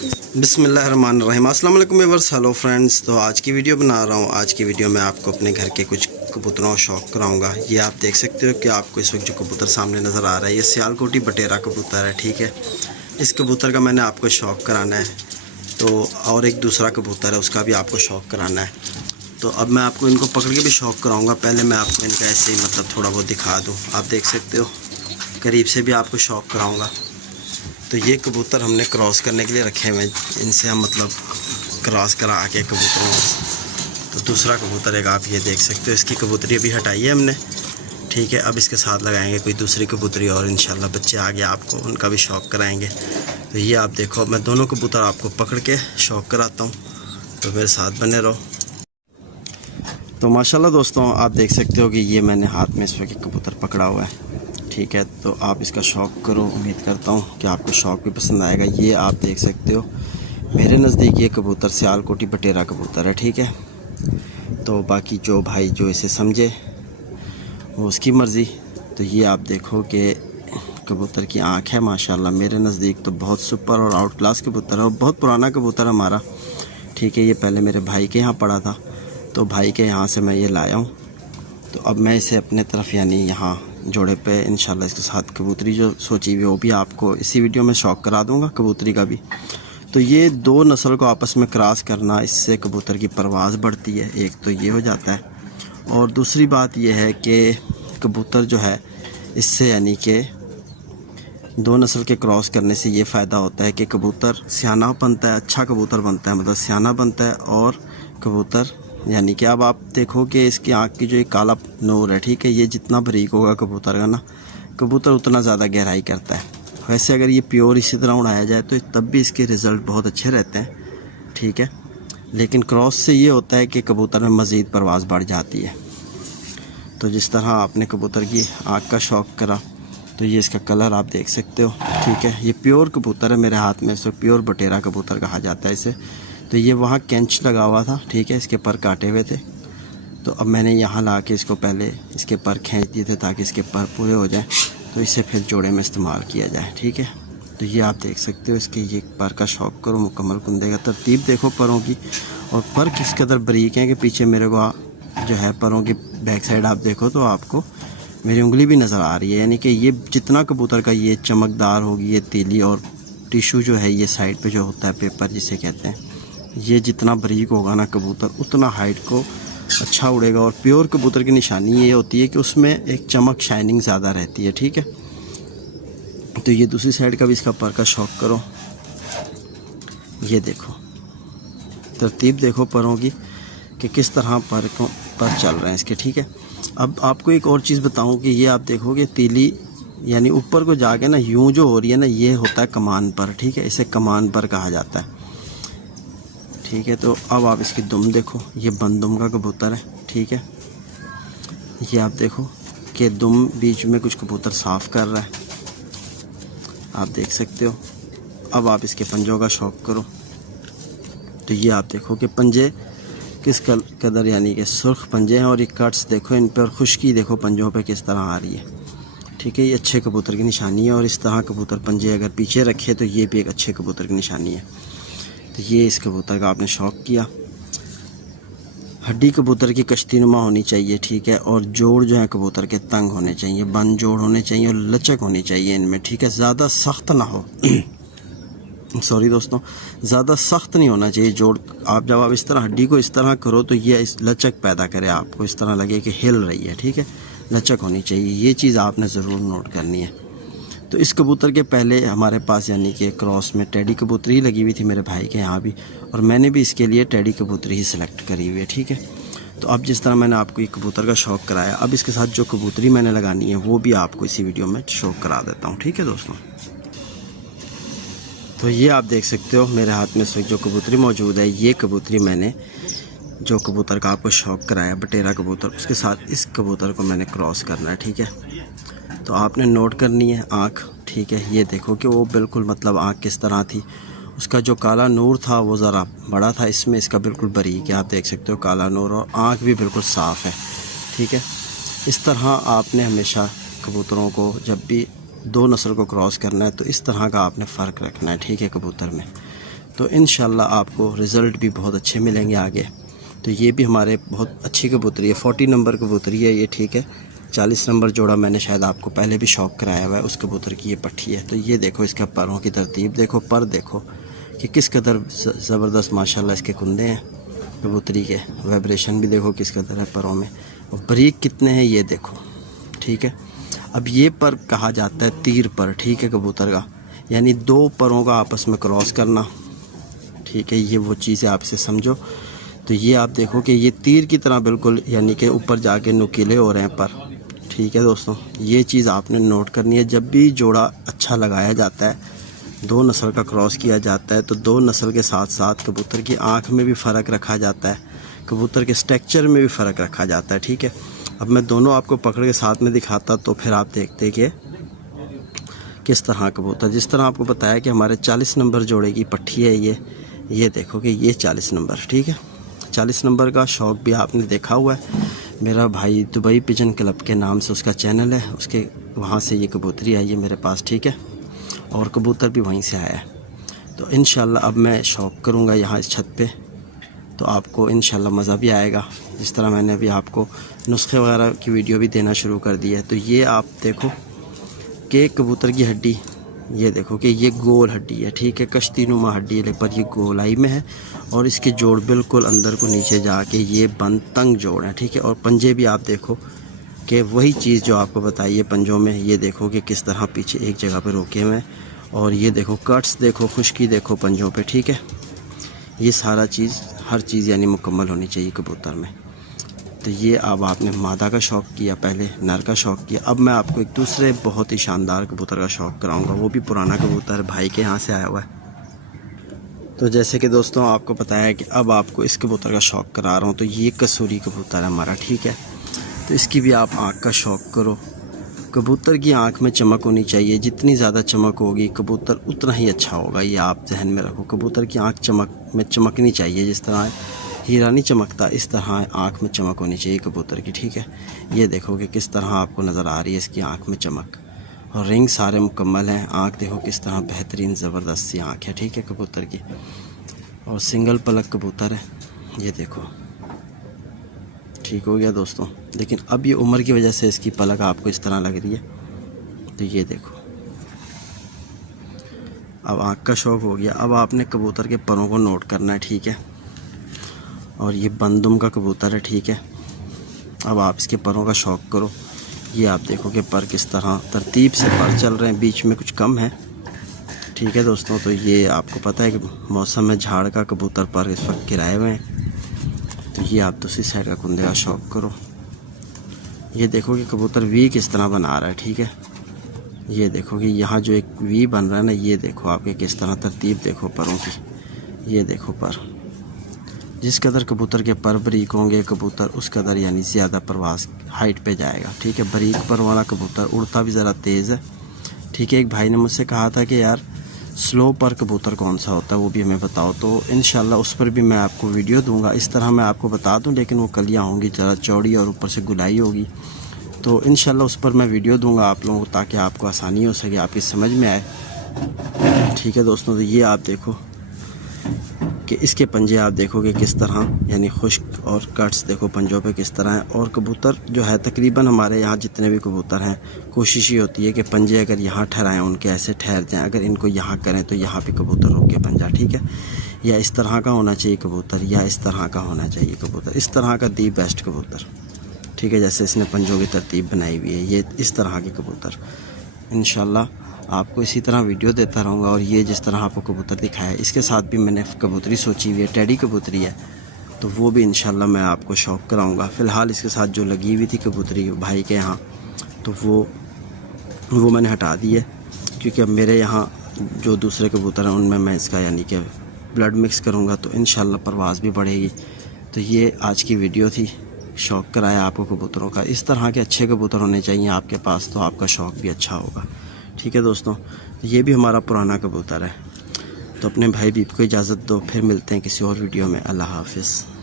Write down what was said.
बिस्मिल्लाहिर्रहमानिर्रहीम। अस्सलाम वालेकुम व्यूअर्स, हेलो फ्रेंड्स। तो आज की वीडियो बना रहा हूँ। आज की वीडियो में आपको अपने घर के कुछ कबूतरों का शौक़ कराऊंगा। ये आप देख सकते हो कि आपको इस वक्त जो कबूतर सामने नज़र आ रहा है, ये सियालकोटी बटेरा कबूतर है। ठीक है, इस कबूतर का मैंने आपको शौक़ कराना है। तो और एक दूसरा कबूतर है, उसका भी आपको शौक़ कराना है। तो अब मैं आपको इनको पकड़ के भी शौक़ कराऊँगा। पहले मैं आपको इनका ऐसे ही मतलब थोड़ा बहुत दिखा दूँ। आप देख सकते हो, करीब से भी आपको शौक़ कराऊँगा। तो ये कबूतर हमने क्रॉस करने के लिए रखे हुए हैं। इनसे हम मतलब क्रॉस करा के कबूतरों। तो दूसरा कबूतर एक आप ये देख सकते हो, इसकी कबूतरी अभी हटाई है हमने। ठीक है, अब इसके साथ लगाएंगे कोई दूसरी कबूतरी और इंशाल्लाह बच्चे आगे आपको उनका भी शौक़ कराएंगे। तो ये आप देखो, मैं दोनों कबूतर आपको पकड़ के शौक़ कराता हूँ, तो मेरे साथ बने रहो। तो माशाल्लाह दोस्तों, आप देख सकते हो कि ये मैंने हाथ में इस वक्त कबूतर पकड़ा हुआ है। ठीक है, तो आप इसका शौक़ करो। उम्मीद करता हूँ कि आपको शौक़ भी पसंद आएगा। ये आप देख सकते हो, मेरे नज़दीक ये कबूतर सियालकोटी बटेरा कबूतर है। ठीक है, तो बाकी जो भाई जो इसे समझे वो उसकी मर्ज़ी। तो ये आप देखो कि कबूतर की आँख है माशाल्लाह। मेरे नज़दीक तो बहुत सुपर और आउट क्लास कबूतर है और बहुत पुराना कबूतर हमारा। ठीक है, ये पहले मेरे भाई के यहाँ पड़ा था, तो भाई के यहाँ से मैं ये लाया हूँ। तो अब मैं इसे अपने तरफ यानी यहाँ जोड़े पे इंशाल्लाह इसके साथ कबूतरी जो सोची हुई वो भी आपको इसी वीडियो में शौक़ करा दूँगा, कबूतरी का भी। तो ये दो नस्ल को आपस में क्रॉस करना, इससे कबूतर की परवाज़ बढ़ती है। एक तो ये हो जाता है, और दूसरी बात यह है कि कबूतर जो है इससे यानी कि दो नस्ल के क्रॉस करने से ये फ़ायदा होता है कि कबूतर सियाना बनता है, अच्छा कबूतर बनता है, मतलब सियाना बनता है। और कबूतर यानी कि अब आप देखो कि इसकी आँख की जो एक काला नूर है, ठीक है, ये जितना बारीक होगा कबूतर का ना, कबूतर उतना ज़्यादा गहराई करता है। वैसे अगर ये प्योर इसी तरह उड़ाया जाए तो तब भी इसके रिज़ल्ट बहुत अच्छे रहते हैं। ठीक है, लेकिन क्रॉस से ये होता है कि कबूतर में मज़ीद परवाज़ बढ़ जाती है। तो जिस तरह आपने कबूतर की आँख का शौक़ करा, तो ये इसका कलर आप देख सकते हो। ठीक है, ये प्योर कबूतर है मेरे हाथ में, इसको प्योर बटेरा कबूतर कहा जाता है इसे। तो ये वहाँ कैंच लगा हुआ था, ठीक है, इसके पर काटे हुए थे। तो अब मैंने यहाँ ला के इसको पहले इसके पर खींच दिए थे ताकि इसके पर पूरे हो जाएं, तो इसे फिर जोड़े में इस्तेमाल किया जाए। ठीक है, तो ये आप देख सकते हो, इसके ये पर का शौक़ करो मुकम्मल कुंदे का। तरतीब देखो परों की, और पर किस कदर बारीक हैं कि पीछे मेरे को जो है परों की बैक साइड आप देखो तो आपको मेरी उंगली भी नज़र आ रही है। यानी कि ये जितना कबूतर का ये चमकदार होगी ये तीली, और टिशू जो है ये साइड पे जो होता है पेपर जिसे कहते हैं, ये जितना बारीक होगा ना कबूतर उतना हाइट को अच्छा उड़ेगा। और प्योर कबूतर की निशानी ये होती है कि उसमें एक चमक शाइनिंग ज़्यादा रहती है। ठीक है, तो ये दूसरी साइड का भी इसका पर का शौक़ करो। ये देखो तरतीब देखो परों की कि किस तरह पर चल रहे हैं इसके। ठीक है, अब आपको एक और चीज़ बताऊं कि ये आप देखोगे तीली यानी ऊपर को जाके ना यूं जो हो रही है ना, ये होता है कमान पर। ठीक है, इसे कमान पर कहा जाता है। ठीक है, तो अब आप इसकी दुम देखो, ये बंदुम का कबूतर है। ठीक है, ये आप देखो कि दुम बीच में कुछ कबूतर साफ़ कर रहा है, आप देख सकते हो। अब आप इसके पंजों का शौक़ करो। तो ये आप देखो कि पंजे किस कदर यानी कि सुर्ख पंजे हैं, और ये कट्स देखो इन पर, खुश्की देखो पंजों पे किस तरह आ रही है। ठीक है, ये अच्छे कबूतर की निशानी है। और इस तरह कबूतर पंजे अगर पीछे रखे तो ये भी एक अच्छे कबूतर की निशानी है। तो ये इस कबूतर का आपने शौक़ किया। हड्डी कबूतर की कश्तीनुमा होनी चाहिए। ठीक है, और जोड़ जो है कबूतर के तंग होने चाहिए, बंद जोड़ होने चाहिए और लचक होनी चाहिए इनमें। ठीक है, ज़्यादा सख्त ना हो सॉरी दोस्तों, ज़्यादा सख्त नहीं होना चाहिए जोड़। आप जब आप इस तरह हड्डी को इस तरह करो तो ये इस लचक पैदा करे, आपको इस तरह लगे कि हिल रही है। ठीक है, लचक होनी चाहिए, ये चीज़ आपने ज़रूर नोट करनी है। तो इस कबूतर के पहले हमारे पास यानी कि क्रॉस में टेडी कबूतरी ही लगी हुई थी मेरे भाई के यहाँ भी, और मैंने भी इसके लिए टेडी कबूतरी ही सिलेक्ट करी हुई है। ठीक है, तो अब जिस तरह मैंने आपको ये कबूतर का शौक़ कराया, अब इसके साथ जो कबूतरी मैंने लगानी है वो भी आपको इसी वीडियो में शौक़ करा देता हूँ। ठीक है दोस्तों, तो ये आप देख सकते हो मेरे हाथ में इस वक्त जो कबूतरी मौजूद है, ये कबूतरी मैंने जो कबूतर का आपको शौक़ कराया बटेरा कबूतर, उसके साथ इस कबूतर को मैंने क्रॉस करना है। ठीक है, तो आपने नोट करनी है आँख। ठीक है, ये देखो कि वो बिल्कुल मतलब आँख किस तरह थी, उसका जो काला नूर था वो ज़रा बड़ा था, इसमें इसका बिल्कुल बारीक है, आप देख सकते हो काला नूर, और आँख भी बिल्कुल साफ़ है। ठीक है, इस तरह आपने हमेशा कबूतरों को जब भी दो नस्ल को क्रॉस करना है तो इस तरह का आपने फ़र्क रखना है। ठीक है, कबूतर में तो इंशाल्लाह आपको रिज़ल्ट भी बहुत अच्छे मिलेंगे आगे। तो ये भी हमारे बहुत अच्छी कबूतरी है, 40 नंबर कबूतरी है ये, ठीक है। 40 नंबर जोड़ा मैंने शायद आपको पहले भी शौक कराया हुआ है, उस कबूतर की ये पट्टी है। तो ये देखो इसका परों की तरतीब देखो, पर देखो कि किस कदर ज़बरदस्त माशाल्लाह इसके कुंदे हैं कबूतरी के, वाइब्रेशन भी देखो किस कदर है परों में, और बरीक कितने हैं ये देखो, ठीक है। अब ये पर कहा जाता है तीर पर, ठीक है, कबूतर का, यानी दो परों का आपस में क्रॉस करना, ठीक है। ये वो चीज़ है, आप इसे समझो। तो ये आप देखो कि ये तीर की तरह बिल्कुल, यानी कि ऊपर जाके नुकीले हो रहे हैं पर, ठीक है दोस्तों। ये चीज़ आपने नोट करनी है। जब भी जोड़ा अच्छा लगाया जाता है, दो नस्ल का क्रॉस किया जाता है, तो दो नस्ल के साथ साथ कबूतर की आँख में भी फ़र्क रखा जाता है, कबूतर के स्ट्रक्चर में भी फ़र्क रखा जाता है, ठीक है। अब मैं दोनों आपको पकड़ के साथ में दिखाता तो फिर आप देखते कि किस तरह कबूतर, जिस तरह आपको बताया कि हमारे 40 नंबर जोड़े की पट्टी है ये देखो कि ये 40 नंबर, ठीक है। 40 नंबर का शौक़ भी आपने देखा हुआ है। मेरा भाई दुबई पिजन क्लब के नाम से उसका चैनल है, उसके वहाँ से ये कबूतरी आई है मेरे पास, ठीक है, और कबूतर भी वहीं से आया है। तो इंशाल्लाह अब मैं शौक़ करूँगा यहाँ इस छत पे, तो आपको इंशाल्लाह मज़ा भी आएगा। जिस तरह मैंने अभी आपको नुस्खे वगैरह की वीडियो भी देना शुरू कर दी है। तो ये आप देखो कि कबूतर की हड्डी, ये देखो कि ये गोल हड्डी है, ठीक है, कश्ती नुमा हड्डी है, पर ये गोलाई में है, और इसके जोड़ बिल्कुल अंदर को नीचे जाके ये बंद तंग जोड़ है, ठीक है। और पंजे भी आप देखो कि वही चीज़ जो आपको बताई है पंजों में, ये देखो कि किस तरह पीछे एक जगह पे रोके हुए हैं, और ये देखो कट्स देखो, खुश्की देखो पंजों पे, ठीक है। ये सारा चीज़, हर चीज़ यानी मुकम्मल होनी चाहिए कबूतर में। तो ये अब आपने मादा का शौक़ किया, पहले नर का शौक़ किया, अब मैं आपको एक दूसरे बहुत ही शानदार कबूतर का शौक़ कराऊंगा। वो भी पुराना कबूतर भाई के यहाँ से आया हुआ है। तो जैसे कि दोस्तों आपको पता है कि अब आपको इस कबूतर का शौक़ करा रहा हूँ। तो ये कसूरी कबूतर है हमारा, ठीक है। तो इसकी भी आप आँख का शौक़ करो। कबूतर की आँख में चमक होनी चाहिए, जितनी ज़्यादा चमक होगी कबूतर उतना ही अच्छा होगा, ये आप जहन में रखो। कबूतर की आँख चमकनी चाहिए, जिस तरह हीरा नहीं चमकता इस तरह आँख में चमक होनी चाहिए कबूतर की, ठीक है। ये देखो कि किस तरह आपको नज़र आ रही है इसकी आँख में चमक, और रिंग सारे मुकम्मल हैं। आँख देखो किस तरह बेहतरीन ज़बरदस्त सी आँख है, ठीक है, कबूतर की, और सिंगल पलक कबूतर है, ये देखो, ठीक हो गया दोस्तों। लेकिन अब ये उम्र की वजह से इसकी पलक आपको इस तरह लग रही है। तो ये देखो, अब आँख का शौक़ हो गया। अब आपने कबूतर के परों को नोट करना है, ठीक है, और ये बंदुम का कबूतर है, ठीक है। अब आप इसके परों का शौक़ करो। ये आप देखो कि पर किस तरह तरतीब से पर चल रहे हैं, बीच में कुछ कम है, ठीक है दोस्तों। तो ये आपको पता है कि मौसम में झाड़ का कबूतर पर इस वक्त गिराए हुए हैं। तो ये आप दूसरी साइड का कुंदे का शौक़ करो। ये देखो कि कबूतर वी किस तरह बना रहा है, ठीक है। ये देखो कि यहाँ जो एक वी बन रहा है ना, ये देखो आपके किस तरह तरतीब देखो परों की, ये देखो पर, जिस कदर कबूतर के पर बरीक होंगे कबूतर उस कदर यानी ज़्यादा परवास हाइट पे जाएगा, ठीक है। बरीक पर वाला कबूतर उड़ता भी ज़रा तेज़ है, ठीक है। एक भाई ने मुझसे कहा था कि यार स्लो पर कबूतर कौन सा होता है, वो भी हमें बताओ। तो इंशाल्लाह उस पर भी मैं आपको वीडियो दूंगा। इस तरह मैं आपको बता दूं, लेकिन वो कलियाँ होंगी ज़रा चौड़ी और ऊपर से गुलाई होगी। तो इंशाल्लाह उस पर मैं वीडियो दूंगा आप लोगों को, ताकि आपको आसानी हो सके, आपकी समझ में आए, ठीक है दोस्तों। तो ये आप देखो कि इसके पंजे आप देखो कि किस तरह यानी खुश्क, और कट्स देखो पंजों पे किस तरह है। और कबूतर जो है तकरीबन हमारे यहाँ जितने भी कबूतर हैं, कोशिश ये होती है कि पंजे अगर यहाँ ठहराएं उनके ऐसे ठहर जाएं, अगर इनको यहाँ करें तो यहाँ पे कबूतर रोके पंजा, ठीक है। या इस तरह का होना चाहिए कबूतर, या इस तरह का होना चाहिए कबूतर, इस तरह का दी बेस्ट कबूतर, ठीक है। जैसे इसने पंजों की तरतीब बनाई हुई है, ये इस तरह के कबूतर। इंशाल्लाह आपको इसी तरह वीडियो देता रहूँगा। और ये जिस तरह आपको कबूतर दिखाया, इसके साथ भी मैंने कबूतरी सोची हुई है, टेडी कबूतरी है, तो वो भी इंशाल्लाह मैं आपको शौक़ कराऊँगा। फ़िलहाल इसके साथ जो लगी हुई थी कबूतरी भाई के यहाँ, तो वो मैंने हटा दी है, क्योंकि अब मेरे यहाँ जो दूसरे कबूतर हैं उनमें मैं इसका यानी कि ब्लड मिक्स करूँगा, तो इंशाल्लाह परवाज़ भी बढ़ेगी। तो ये आज की वीडियो थी, शौक़ कराया आपको कबूतरों का। इस तरह के अच्छे कबूतर होने चाहिए आपके पास, तो आपका शौक़ भी अच्छा होगा, ठीक है दोस्तों। ये भी हमारा पुराना कबूतर है। तो अपने भाई बीप को इजाज़त दो, फिर मिलते हैं किसी और वीडियो में। अल्लाह हाफ़िज़।